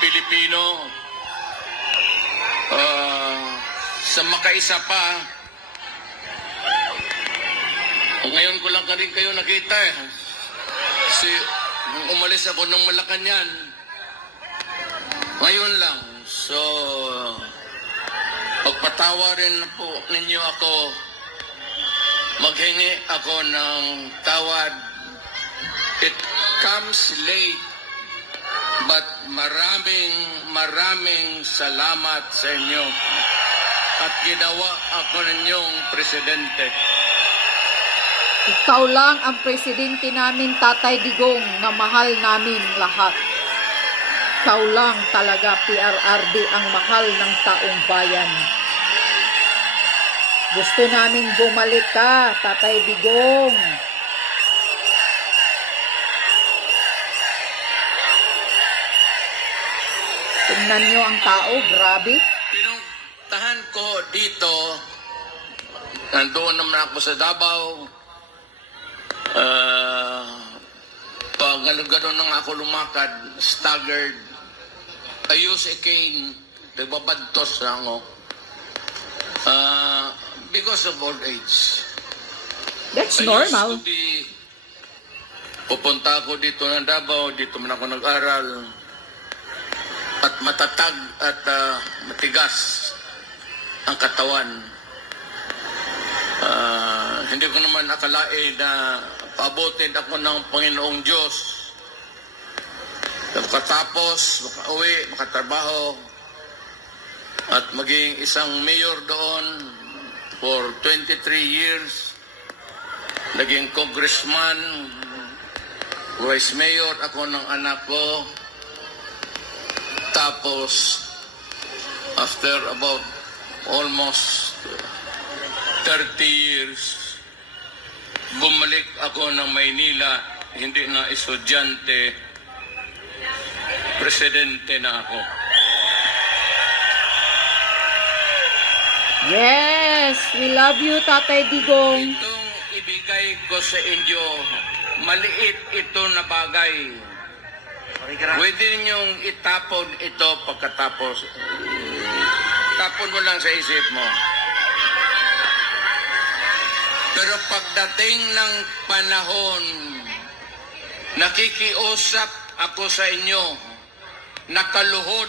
Pilipino, sa makaisa pa, ngayon ko lang rin kayo nakita eh. Nung umalis ako ng Malacanang, ngayon lang. So, pagpatawarin na po ninyo ako, maghingi ako ng tawad. It comes late, but maraming salamat sa inyo. At ginawa ako ninyong presidente. Ikaw lang ang presidente namin, Tatay Digong, na mahal namin lahat. Ikaw lang talaga, PRRD, ang mahal ng taong bayan. Gusto namin bumalik ka, Tatay Digong. Tingnan nyo ang tao, grabe. Pinuntahan ko dito, nandoon naman ako sa Davao. Pag gano'n nang ako lumakad, staggered, I use a cane, nagbabadtos lang ako. Because of old age. That's normal. Pupunta ako dito ng Davao, dito man ako nag-aral. At matatag at matigas ang katawan. Hindi ko naman akalain na paabutin ako ng Panginoong Diyos. Makatapos, makauwi, makatrabaho, at maging isang mayor doon for 23 years. Naging congressman, vice mayor ako ng anak ko. Tapos, after about almost 30 years, bumalik ako ng Maynila, hindi na estudyante, presidente na ako. Yes, we love you, Tatay Digong. Itong ibigay ko sa inyo, maliit ito na bagay. Pwede ninyong itapon ito pagkatapos. Tapon mo lang sa isip mo. Pero pagdating ng panahon, nakikiusap ako sa inyo, nakaluhod,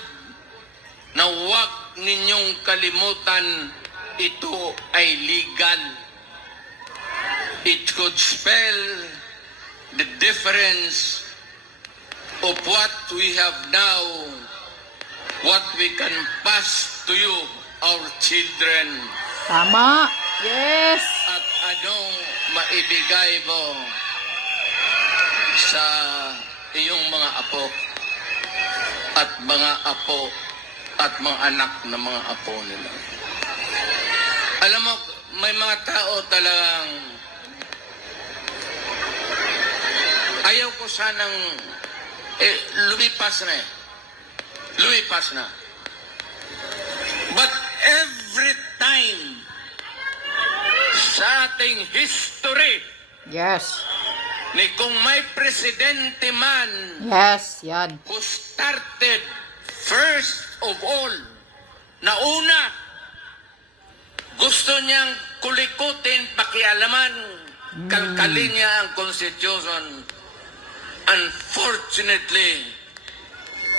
na huwag ninyong kalimutan, ito ay legal. It could spell the difference of what we have now, what we can pass to you, our children. Tama. Yes. At anong maibigay mo sa iyong mga apo at mga apo at mga anak na mga apo nila. Alam mo, may mga tao talagang ayaw ko sanang lumipas na eh. Lumipas na. But every time sa ating history, yes, ni kung may presidente man, yes, yan, who started first of all, na una, gusto niyang kulikutin, pakialaman, kalkalin niya ang Constitution. Unfortunately,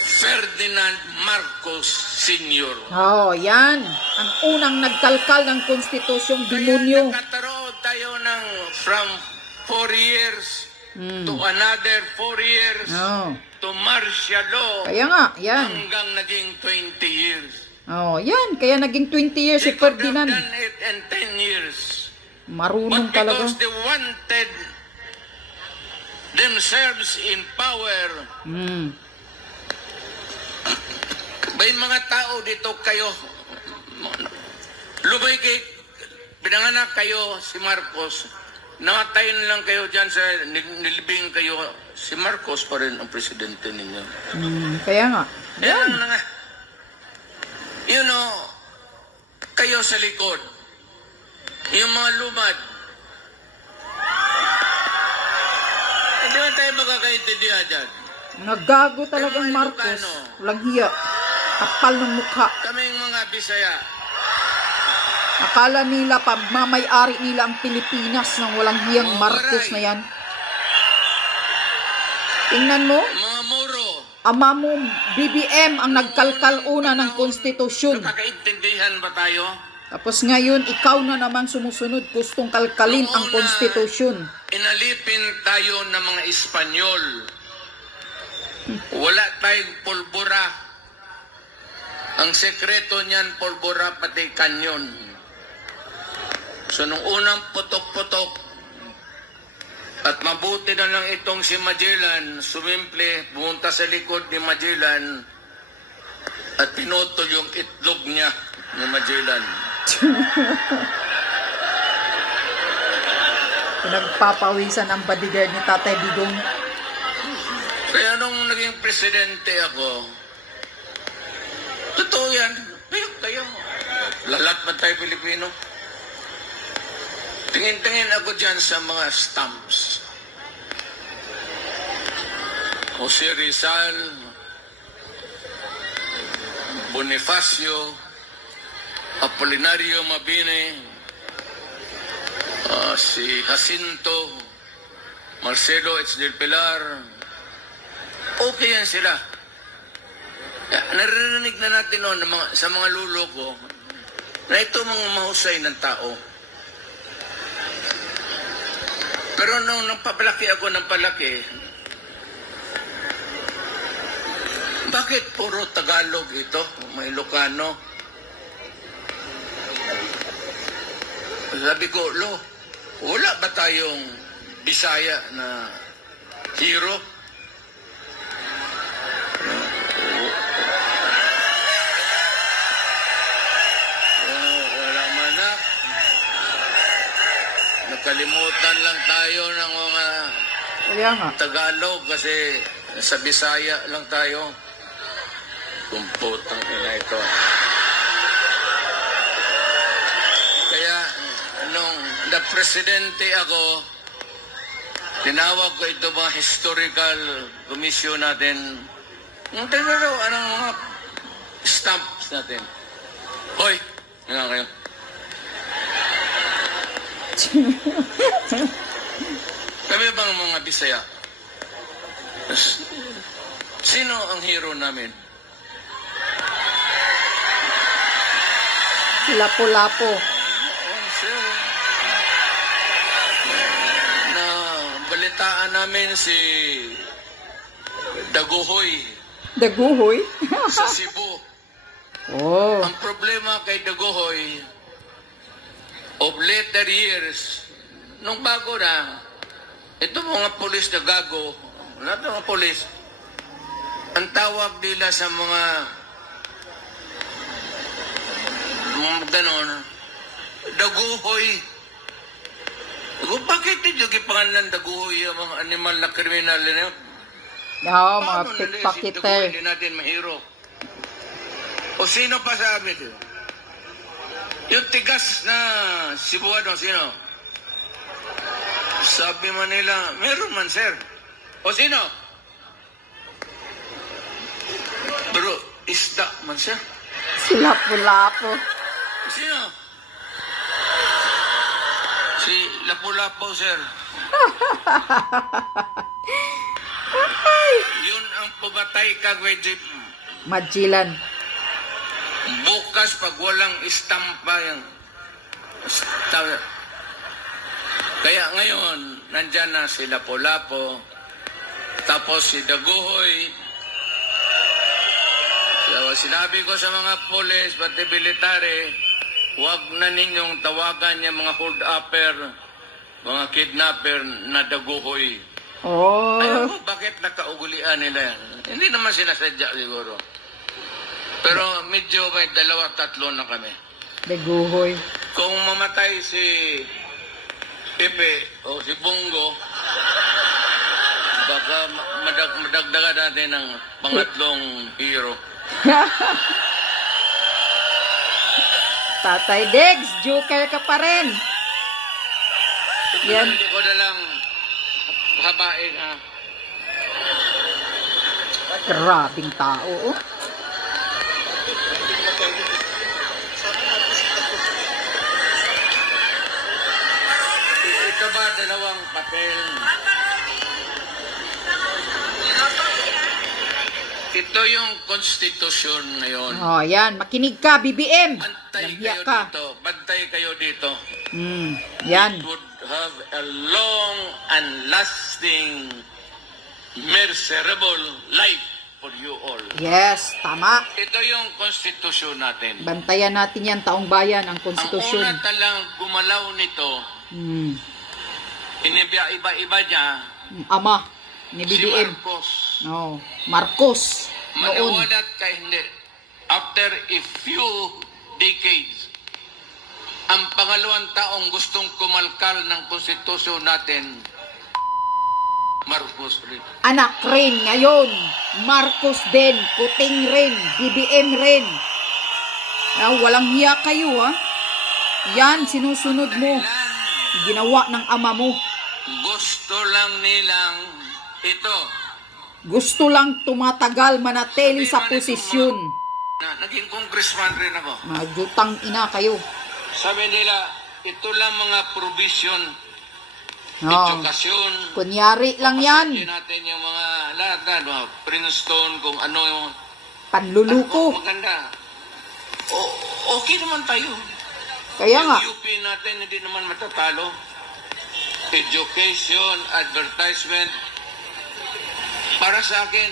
Ferdinand Marcos Sr. Oh, yan. Ang unang nagkalkal ng konstitusyong demonyo. Kaya nagkataroon tayo ng from 4 years to another 4 years to martial law. Kaya nga, yan. Hanggang naging 20 years. Oh, yan. Kaya naging 20 years si Ferdinand. They could have done it in 10 years. Marunong But talaga. because they wanted themselves in power, may mga tao dito kayo, binanganak kayo si Marcos, namatay na lang kayo dyan sa nilibing kayo, si Marcos pa rin ang presidente ninyo. Kaya nga. Yan na nga. You know, kayo sa likod, yung mga lumad, hindi man tayo magkakaintindihan dyan. Naggago talagang Mga Marcos. Ilocano. Walang hiya. Kapal ng mukha. Kaming mga Bisaya. Akala nila pagmamay-ari nila ang Pilipinas ng walang hiyang Mga Marcos Waray. na yan. Tingnan mo, Mga Moro. ama mo, BBM ang nagkalkal una ng konstitusyon. Nakakaintindihan ba tayo? Tapos ngayon, ikaw na naman sumusunod, gustong kalkalin ang Noong una, konstitusyon. Inalipin tayo ng mga Espanyol. Wala tayong pulbura. Ang sekreto niyan, pulbura pati kanyon. So nung unang putok-putok, at mabuti na lang itong si Magellan, sumimple, pumunta sa likod ni Magellan at pinutol yung itlog niya ni Magellan. Pinagpapawisan ang bodyguard ni Tatay Digong. Kaya nung naging presidente ako, totoo yan, kayo. Lalat ba tayo Pilipino? Tingin-tingin ako dyan sa mga stamps. Jose Rizal, Bonifacio, Apolinario Mabini, si Jacinto, Marcelo H. del Pilar, okay yan sila. Naririnig na natin noon sa mga lulo ko na ito mga mahusay ng tao. Pero nung napalaki ako ng palaki, bakit puro Tagalog ito? May Ilocano. Sabi ko, wala ba tayong Bisaya na hero? Wala manak. Nakalimutan lang tayo ng mga Kaya nga. Tagalog kasi sa Bisaya lang tayo. Kumputang ina ito. Kaya nung na-presidente ako, tinawag ko ito mga historical commission natin. Yung tinaro, anong mga stamps natin. Hoy! Nga kayo. Kami bang mga Bisaya? Sino ang hero namin? Lapo-lapo. Na balitaan namin si Daguhoy Daguhoy. sa Cebu. Oh. Ang problema kay Daguhoy, of later years, nung bago na, ito mga polis na gago, lahat ng mga polis, ang tawag nila sa mga ganon, Daguhoy. Bakit ninyo gipangalan Daguhoy ang mga animal na kriminal na yun? Oo, mga Paano nila si Daguhoy pickpocketer. hindi natin mahiro? O sino pa sa amin? Yung tigas na Cebuano, sino? Sabi man nila, meron man, sir. O sino? Pero, isda man, sir. Si Lapo-lapo. Sino? Si Lapu-Lapu, sir. Yun ang pumatay kagway jeep. Magellan. Bukas pag walang istampa yan. Kaya ngayon, nandyan na si Lapu-Lapu, tapos si Daguhoy. So, sinabi ko sa mga polis, pati military, huwag na ninyong tawagan yung mga hold-upper, mga kidnapper na Daguhoy. Oh. Ayaw mo, bakit nakaugulian nila yan? Hindi naman sinasadya siguro. Pero medyo may 2-3 na kami. Daguhoy. Kung mamatay si Pepe o si Bongo, baka madagdagan natin ng pangatlong hero. Tatay Diggs, joker ka pa rin. Yan. Hindi ko na lang habain, ha. Grabing tao, oh. Ito ba dalawang papel? Ito yung konstitusyon ngayon. Oh, yan. Makinig ka, BBM. Bantay Lahiya kayo ka. dito. Bantay kayo dito. Yan. It would have a long and lasting, miserable life for you all. Yes, tama. Ito yung konstitusyon natin. Bantayan natin yan, taong bayan, ang Ang konstitusyon. una talang gumalaw nito, iba-iba niya, Ama ni si BBM. Marcos. No, Marcos. Noon. Maliwanag ka hindi. After a few decades, ang pangalawang taong gustong kumalkal ng konstitusyon natin, Marcos rin. Anak rin ngayon. Marcos din. Puting rin. BBM rin. Walang hiya kayo, ha? Yan, sinusunod mo. Dahilan, Ginawa ng ama mo. gusto lang nilang ito. Gusto lang tumatagal manatili sa posisyon. Naging congressman rin ako. Magutang ina kayo. Sabi nila, ito lang mga provision, Oh, edukasyon. kunyari lang yan. Pasukin natin yung mga lahat na, mga Princeton, kung ano yung... Panluluko. Maganda. Okay naman tayo. Kaya nga. Yung UP natin, hindi naman matatalo. Education, advertisement. Para sa akin,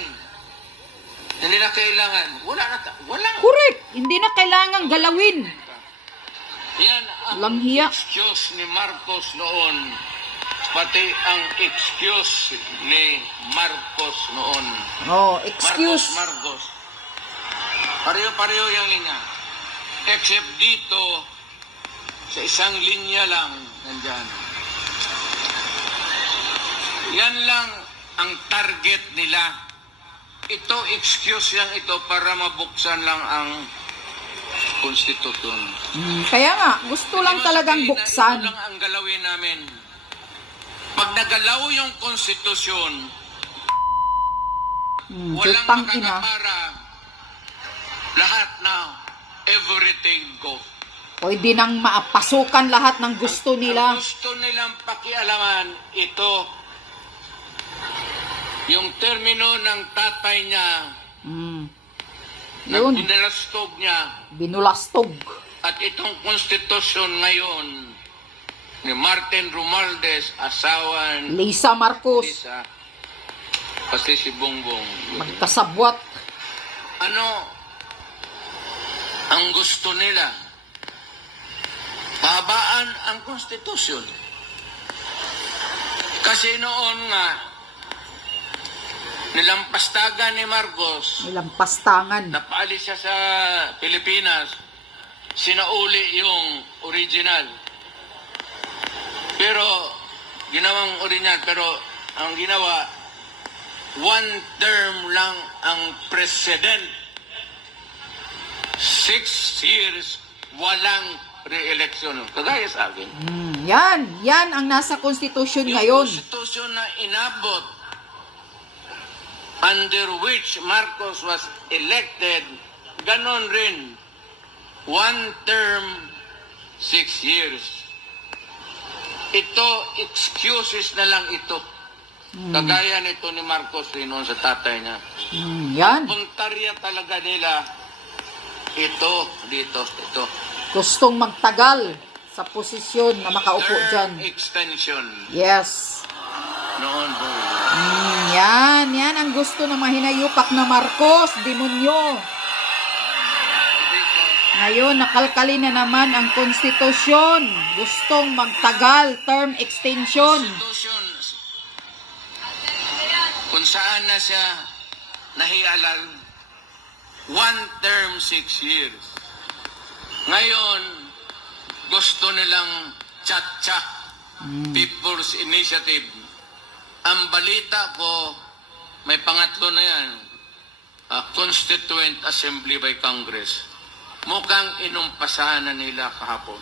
hindi na kailangan. Walang. Correct. Hindi na kailangang galawin. Yan ang Walang hiya. excuse ni Marcos noon. Pati ang excuse ni Marcos noon. Oh, excuse. Marcos. Pareho-pareho yung linya. Except dito, sa isang linya lang, nandyan. Yan lang ang target nila. Ito, excuse lang ito para mabuksan lang ang konstitusyon. Kaya nga, gusto lang talagang Ito buksan. lang ang galawin namin. Pag nagalaw yung konstitusyon, walang Jutang ina. makakapara. Lahat na, everything go. Pwede nang maapasukan lahat ng gusto nila. Ang gusto nilang pakialaman, ito, yung termino ng tatay niya, na Yun, binalastog niya, binulastog. at itong konstitusyon ngayon, ni Martin Romualdez, asawa ni Lisa Marcos, Lisa, pati si Bongbong. magkasabwat. Ano ang gusto nila? Pahabaan ang konstitusyon. Kasi noon nga, nilampastagan ni Marcos, Nilang pastangan. napaalis siya sa Pilipinas, sinauli yung original. Pero, ginawang original, pero ang ginawa, one term lang ang president. 6 years, walang re-election. Kagaya sa akin. Yan ang nasa konstitusyon ngayon. Yung konstitusyon na inabot, under which Marcos was elected, ganon rin. One term, 6 years. Ito, excuses na lang ito. Kagaya nito ni Marcos rin noon sa tatay niya. Yan. Puntarya talaga nila, ito, dito, ito. Gustong magtagal sa posisyon na makaupo Term dyan. extension. Yes. Noon po. Yan ang gusto ng mahinayupak na Marcos, demonyo. Ngayon, nakalkali na naman ang konstitusyon. Gustong magtagal, term extension. Constitution, kung saan na siya nahialal, one term, 6 years. Ngayon, gusto nilang tsa-tsa, People's Initiative. Ang balita ko, may pangatlo na yan, Constituent Assembly by Congress. Mukhang inumpasahan na nila kahapon.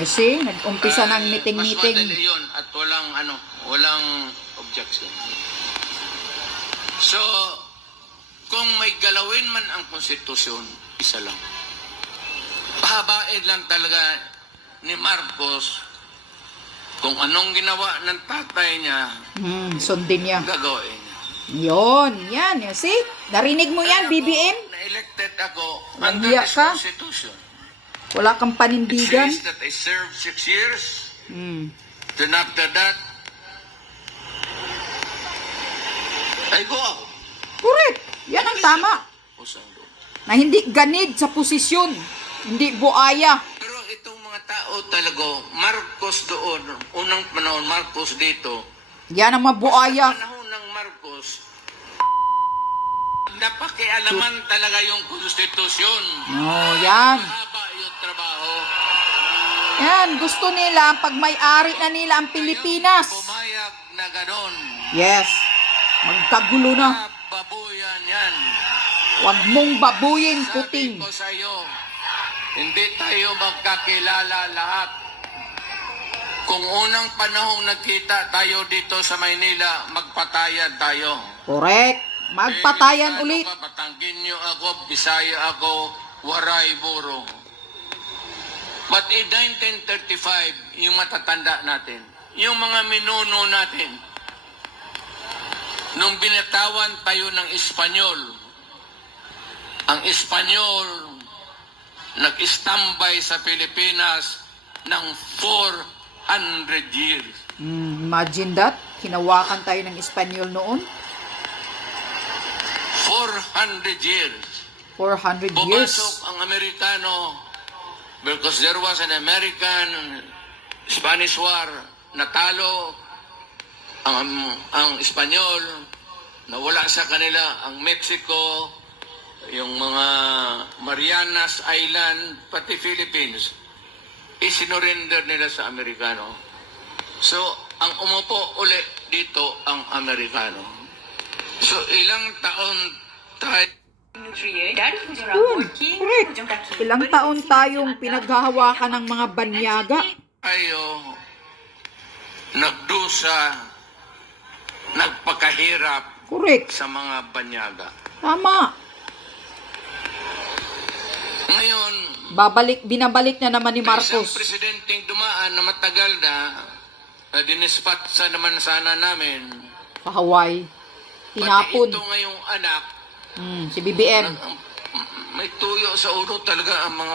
See, nag-umpisa ng meeting-meeting. Mas madali yun at walang objection. So, kung may galawin man ang konstitusyon, isa lang. Pahabain lang talaga ni Marcos kung anong ginawa ng tatay niya, Sundin niya. gagawin niya. Yon, yan. See? Narinig mo yan, BBM? Na-elected ako under Nandiya this ka? constitution. Wala kang It panindigan. says that I served 6 years. Then after that, I go out. Correct. Yan ang tama. Pusang loob. Na hindi ganid sa posisyon. Hindi buaya. Pero itong mga tao talaga, Marcos doon, unang panahon, Marcos dito, Yan ang mabuaya. panahon ng Marcos, napakialaman talaga yung konstitusyon. Oh, yan. Mahaba yung trabaho. Yan. Gusto nila, pag may-ari na nila ang Pilipinas. Pumayag na ganon. Yes. Magkagulo na. Babuyan yan. Huwag mong babuyin, Sabi kuting. ko sa'yo, hindi tayo magkakilala lahat. Kung unang panahong nagkita tayo dito sa Maynila, magpatayan tayo. Correct. Magpatayan Eh, ulit. ano ka, Batanggenyo ako, Bisaya ako, Waray, Buro. But in 1935, yung matatanda natin, yung mga minuno natin, nung binatawan tayo ng Espanyol, ang Espanyol nag-istambay sa Pilipinas ng 400 years. Imagine that. Hinawakan tayo ng Espanyol noon. 400 years. 400 years. Pumasok ang Amerikano because there was an American-Spanish War. Natalo ang Espanyol. Nawala sa kanila ang Mexico, yung mga Marianas Island, pati Philippines. Isinurrender nila sa Amerikano. So, ang umupo uli dito ang Amerikano. So, ilang taon tayo Correct. Ilang taon tayong pinaghahawakan ng mga banyaga. Nagdusa, nagpakahirap Correct. sa mga banyaga. Tama. Ngayon, Binabalik na naman ni isang Marcos. presidenteng dumaan na matagal na dinispat sa naman sana namin. Sa Hawaii. Pati Tinapon. ito ngayong anak, Si BBM. may tuyo sa ulo talaga ang mga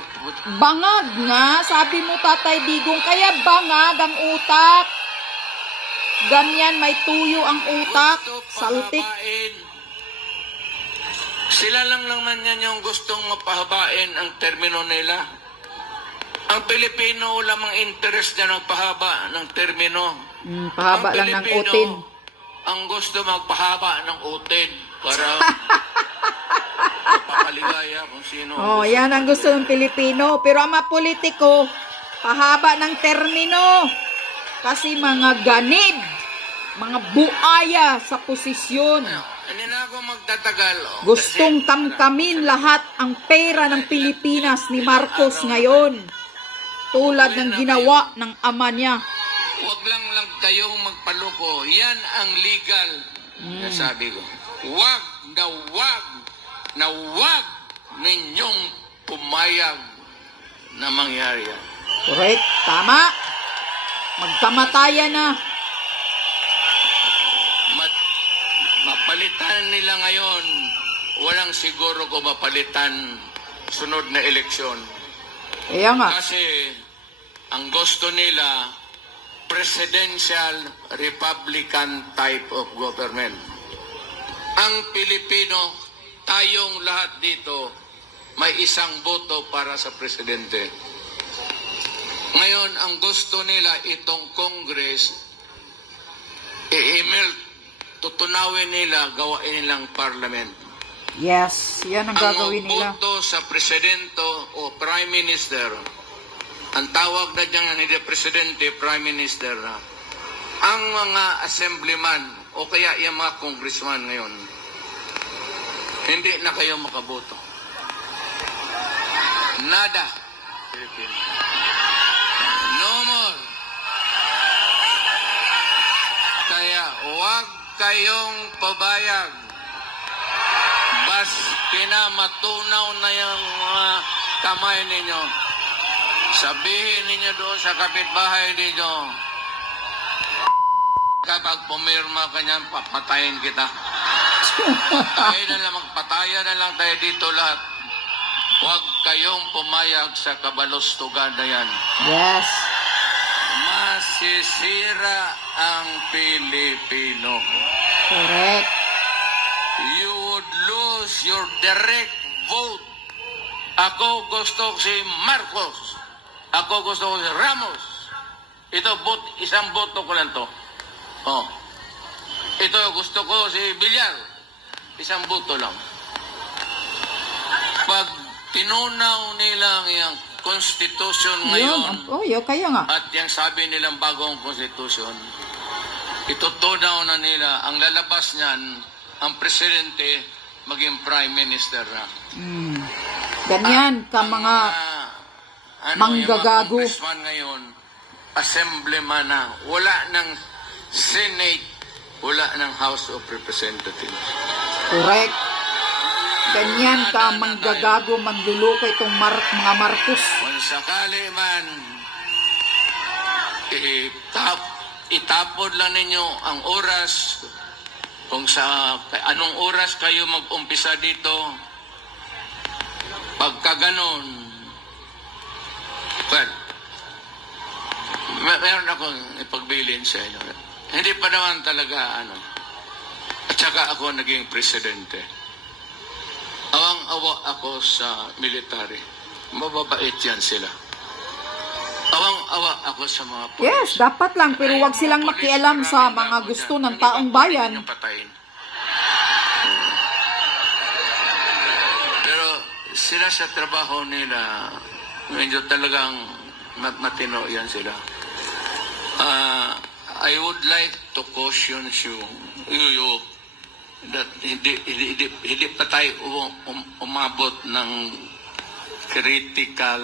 Bangag nga. Sabi mo, Tatay Digong, kaya bangag ang utak. Ganyan, may tuyo ang utak. gusto Saltik. pahabain. Sila lang naman yan yung gustong mapahabain ang termino nila. Ang Pilipino lamang interest dyan ang pahaba ng termino. Pahaba Ang lang ng Pilipino, utin. ang gusto magpahaba ng utin para papaligaya kung sino. Oh, yan ang gusto ng Pilipino. Pero ang mga politiko, pahaba ng termino. Kasi mga ganid, mga buaya sa posisyon. Hindi na ako magtatagal. Gustong kamkamin lahat ang pera ng Pilipinas ni Marcos ngayon. Tulad ng ginawa ng ama niya. Huwag lang kayong magpaloko. Yan ang legal. Sabi ko. Huwag na huwag ninyong pumayag na mangyari yan. Correct. Tama. Magkamatayan na. Mapalitan nila ngayon. Walang siguro ko mapalitan sunod na eleksyon. Kaya nga. Kasi ang gusto nila presidential republican type of government. Ang Pilipino, tayong lahat dito, may isang boto para sa presidente. Ngayon, ang gusto nila itong Congress, i-email, tutunawin nila, gawain nilang parliament. Yes, yan ang gagawin nila. Ang boto sa presidente o prime minister, ang tawag na dyan hindi presidente, prime minister na, ang mga assemblyman o kaya yung mga congressman ngayon, hindi na kayo makaboto. Nada. No more. Kaya huwag kayong pabayag. Mas kinamatunaw na yung mga kamay ninyo. Sabihin ninyo doon sa kapitbahay ninyo, kapag pumirma ka niyan, papatayin kita. Magpatayan na lang tayo dito lahat. Huwag kayong pumayag sa kabalustugan na yan. Yes. Masisira ang Pilipino. Correct. You would lose your direct vote. Ako gusto ko si Marcos. Ako gusto ko si Ramos. Ito, isang boto ko lang to. Oh. Ito, gusto ko si Villar. Isang boto lang. Pag tinunaw nilang yung konstitusyon ngayon, kaya nga. at yung sabi nilang bagong konstitusyon, itutunaw na nila, ang lalabas niyan, ang presidente maging prime minister na. Ganyan ka mga manggagago. Yung mga congressman ngayon, assemblyman na, wala ng Senate, wala ng House of Representatives. Correct. Ganyan ka manggagago, manluluko itong mga Marcos. Kung sakali man, itapon lang ninyo ang oras, kung sa anong oras kayo mag-umpisa dito, pagka ganon, well, meron akong ipagbilin sa inyo. Hindi pa naman talaga, at saka ako naging presidente. Awang-awa ako sa military. Mababait yan sila. Awang-awa ako sa mga polis. Yes, dapat lang, pero wag silang makialam sa mga gusto ng taong bayan. Pero sila sa trabaho nila, medyo talagang matino yan sila. I would like to caution you that hindi pa tayo umabot ng critical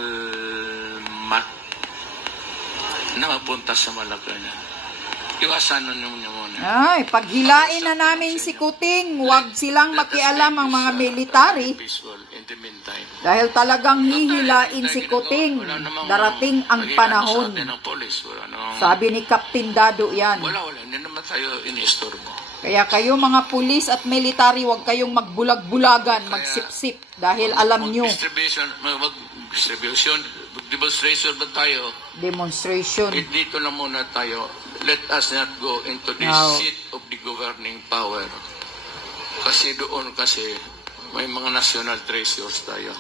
na mapunta sa Malacanang. Iwasan na naman muna. Ay, paghilain na namin si Kuting, wag silang makialam ang mga military. Dahil talagang hihilain si Kuting, darating ang panahon. Sabi ni Captain Dado yan. Wala, hindi naman tayo iniistorbo. Kaya kayo mga pulis at military, wag kayong magbulag-bulagan, magsipsip, dahil alam nyo. Demonstration ba tayo? Demonstration. Dito lang muna tayo. Let us not go into the seat of the governing power. Kasi doon may mga national treasures tayo.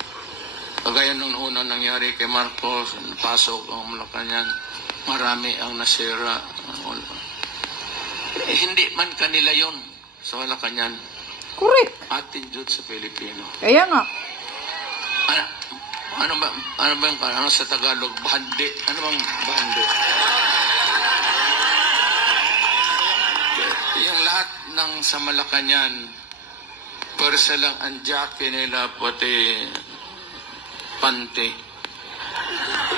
Kagaya nung una nangyari kay Marcos, pasok ang Malacanang, marami ang nasira. Hindi man kanila yon sa Malacanang. Correct. Atin dyan sa Pilipino. Kaya nga. Ano sa Tagalog? Bahandi. Ano bang bahandi? Yung lahat ng sa Malacanang, pwersa lang ang jacket nila, pati pante.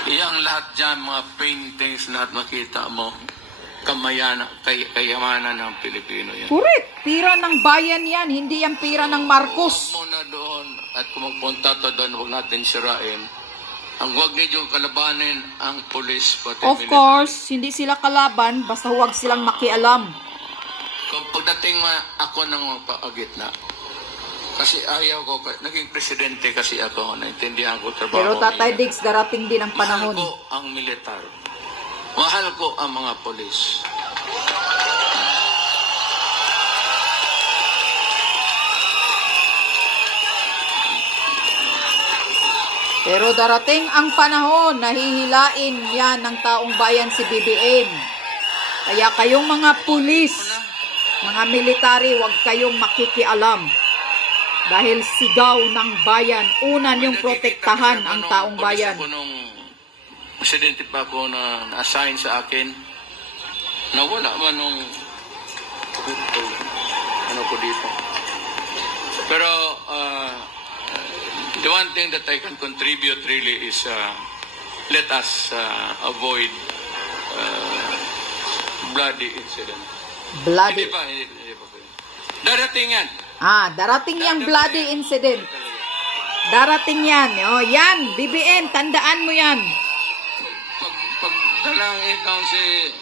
Yung lahat dyan, mga paintings, lahat makita mo, kayamanan ng Pilipino yan. Correct. Pira ng bayan yan, hindi yan pira ng Marcos. Muna doon, at kung magpunta to doon, huwag natin sirain. Ang huwag ninyo kalabanin ang pulis, pati Of course, hindi sila kalaban, basta huwag silang makialam. Kung pagdating ako ng paagitna, kasi ayaw ko, naging presidente kasi ako, naintindihan ko trabaho. Pero Tatay Diggs, darating din ang panahon. Mahal ko ang militar. Mahal ko ang mga polis. Pero darating ang panahon na hihilain yan ng taong bayan si BBM. Kaya kayong mga pulis, mga military, huwag kayong makikialam. Dahil sigaw ng bayan, una niyong protektahan ang taong bayan. Presidente pa ako na na-assign sa akin, nawala man nung ano ko dito. Pero the one thing that I can contribute really is let us avoid bloody incident. Bloody. Hindi pa. Darating yan. Darating yung bloody incident. Darating yan. O, yan, BBM, tandaan mo yan. Pagdalang ikaw si...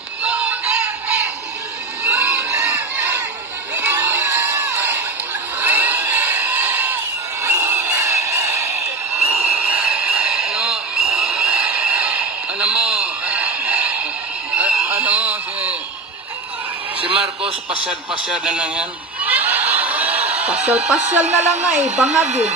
Ano mo, si Marcos, pasyal-pasyal na lang yan. Pasyal-pasyal na lang nga eh, bangag eh.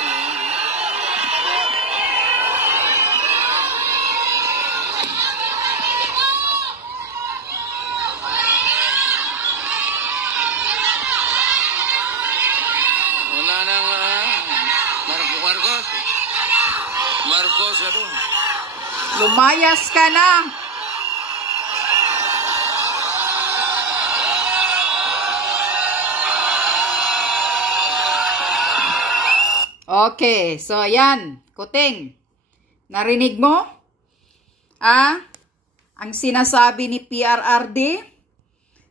Wala nang Marcos, ano? Lumayas ka na. Okay, so ayan, Kuting. Narinig mo? Ang sinasabi ni PRRD,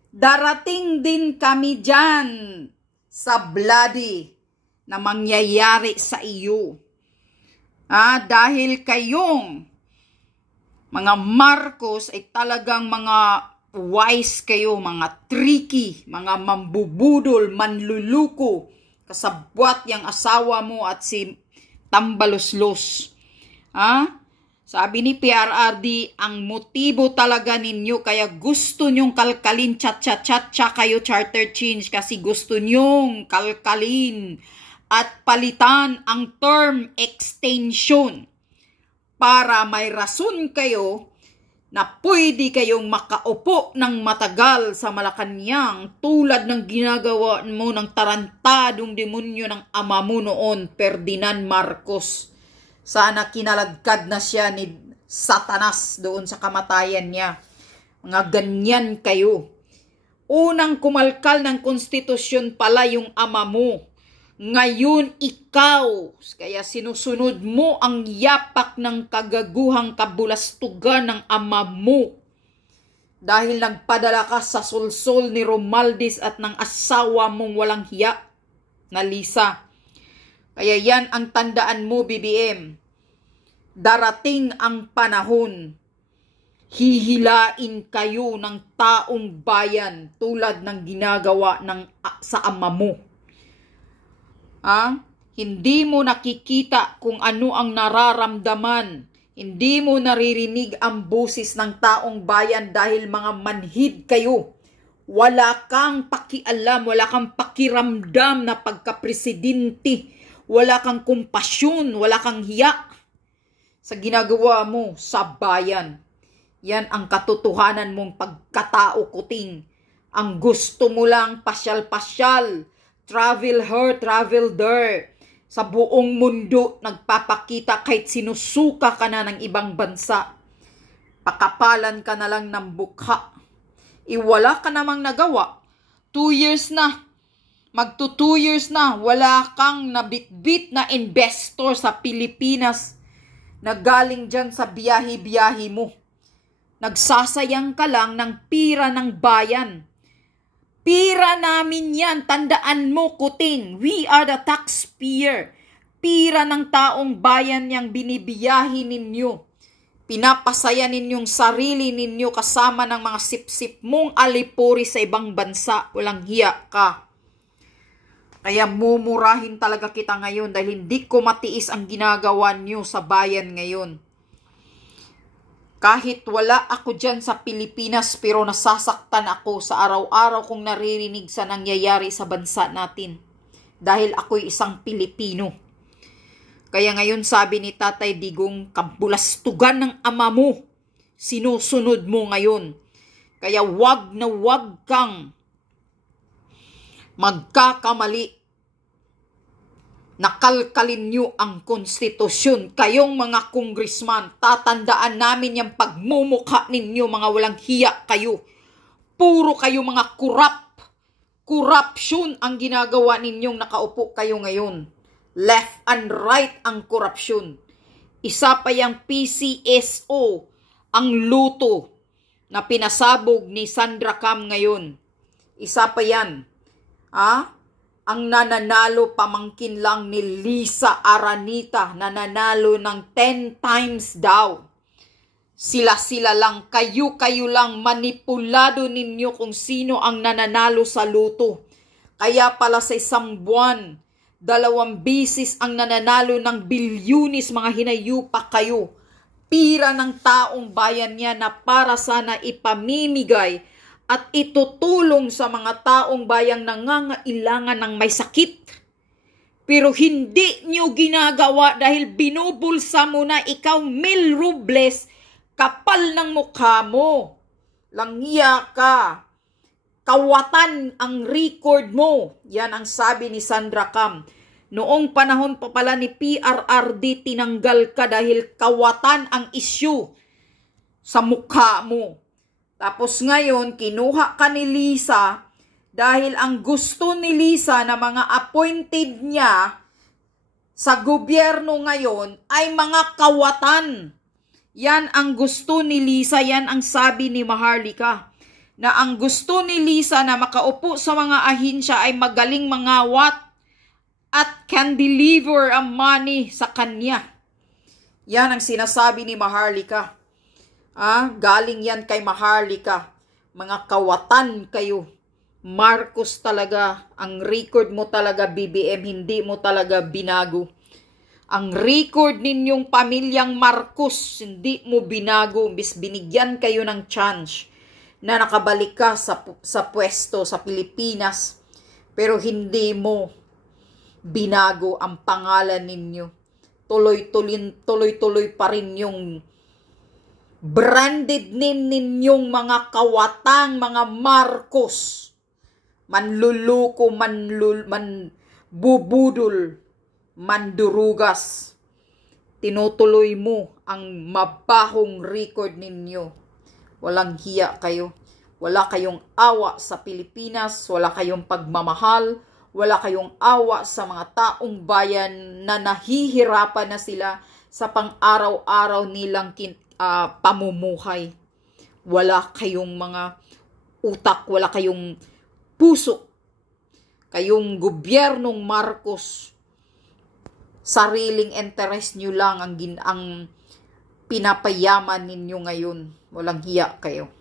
darating din kami dyan sa bloody na mangyayari sa iyo. Dahil kayong mga Marcos ay talagang mga wise kayo, mga tricky, mga mambubudol, manluluko, kasabwat yung asawa mo at si Tambaloslos. Sabi ni PRRD, ang motibo talaga ninyo kaya gusto nyong kalkalin chat-chat-chat kayo charter change kasi gusto nyong kalkalin at palitan ang term extension para may rason kayo na pwede kayong makaupo ng matagal sa Malacanang tulad ng ginagawa mo ng tarantadong demonyo ng ama mo noon, Ferdinand Marcos. Sana kinaladkad na siya ni Satanas doon sa kamatayan niya. Mga ganyan kayo. Unang kumalkal ng konstitusyon pala yung ama mo. Ngayon ikaw, kaya sinusunod mo ang yapak ng kagaguhang kabulastugan ng ama mo. Dahil nagpadala ka sa sulsol ni Romualdez at ng asawa mong walang hiya na Lisa. Kaya yan ang tandaan mo, BBM. Darating ang panahon, hihilain kayo ng taong bayan tulad ng ginagawa sa ama mo. Hindi mo nakikita kung ano ang nararamdaman. Hindi mo naririnig ang boses ng taong bayan dahil mga manhid kayo. Wala kang pakialam, wala kang pakiramdam na pagkapresidente. Wala kang kumpasyon, wala kang hiya sa ginagawa mo sa bayan. Yan ang katotohanan mong pagkatao, Kuting. Ang gusto mo lang pasyal-pasyal, travel here, travel there. Sa buong mundo, nagpapakita kahit sinusuka ka na ng ibang bansa. Pakapalan ka na lang ng bukha. Wala ka namang nagawa. 2 years na. Magto 2 years na. Wala kang nabitbit na investor sa Pilipinas na galing dyan sa biyahe-biyahe mo. Nagsasayang ka lang ng pira ng bayan. Pira namin yan. Tandaan mo, Kuting. We are the taxpayer. Pira ng taong bayan yang binibiyahin ninyo. Pinapasaya ninyong sarili ninyo kasama ng mga sip-sip mong alipuri sa ibang bansa. Walang hiya ka. Kaya mumurahin talaga kita ngayon dahil hindi ko matiis ang ginagawa niyo sa bayan ngayon. Kahit wala ako dyan sa Pilipinas pero nasasaktan ako sa araw-araw kong naririnig sa nangyayari sa bansa natin. Dahil ako'y isang Pilipino. Kaya ngayon sabi ni Tatay Digong, kabulastugan ng ama mo, sinusunod mo ngayon. Kaya wag na wag kang magkakamali. Nakalkalin nyo ang konstitusyon. Kayong mga congressman, tatandaan namin yung pagmumukha ninyo, mga walang hiya kayo. Puro kayo mga corruption ang ginagawa ninyong nakaupo kayo ngayon. Left and right ang korupsyon. Isa pa yung PCSO, ang luto na pinasabog ni Sandra Cam ngayon. Isa pa yan. Ang nananalo pamangkin lang ni Lisa Aranita, nananalo ng 10 times daw. Sila lang, kayo lang, manipulado ninyo kung sino ang nananalo sa luto. Kaya pala sa isang buwan, 2 bisis ang nananalo ng bilyunis, mga hinayupa kayo. Pira ng taong bayan niya na para sana ipamimigay at itutulong sa mga taong bayang nangangailangan ng may sakit. Pero hindi nyo ginagawa dahil binubulsa mo na ikaw, Mel Robles, kapal ng mukha mo. Langya ka. Kawatan ang record mo. Yan ang sabi ni Sandra Cam. Noong panahon pa pala ni PRRD, tinanggal ka dahil kawatan ang issue sa mukha mo. Tapos ngayon, kinuha ka ni Lisa dahil ang gusto ni Lisa na mga appointed niya sa gobyerno ngayon ay mga kawatan. Yan ang gusto ni Lisa, yan ang sabi ni Maharlika. Na ang gusto ni Lisa na makaupo sa mga ahinsya ay magaling mangawat at can deliver ang money sa kanya. Yan ang sinasabi ni Maharlika. Galing yan kay Maharlika. Mga kawatan kayo. Marcos talaga. Ang record mo talaga, BBM, hindi mo talaga binago. Ang record ninyong pamilyang Marcos, hindi mo binago. Bis binigyan kayo ng chance na nakabalik ka sa pwesto sa Pilipinas. Pero hindi mo binago ang pangalan ninyo. Tuloy-tuloy pa rin yung branded name ninyong mga kawatang, mga Marcos. Manluluko, manbubudol, mandurugas. Tinutuloy mo ang mabahong record ninyo. Walang hiya kayo. Wala kayong awa sa Pilipinas. Wala kayong pagmamahal. Wala kayong awa sa mga taong bayan na nahihirapan na sila sa pang-araw-araw nilang pamumuhay. Wala kayong mga utak, wala kayong puso. Kayong gobyernong Marcos, sariling interest nyo lang ang pinapayaman ninyo ngayon. Walang hiya kayo.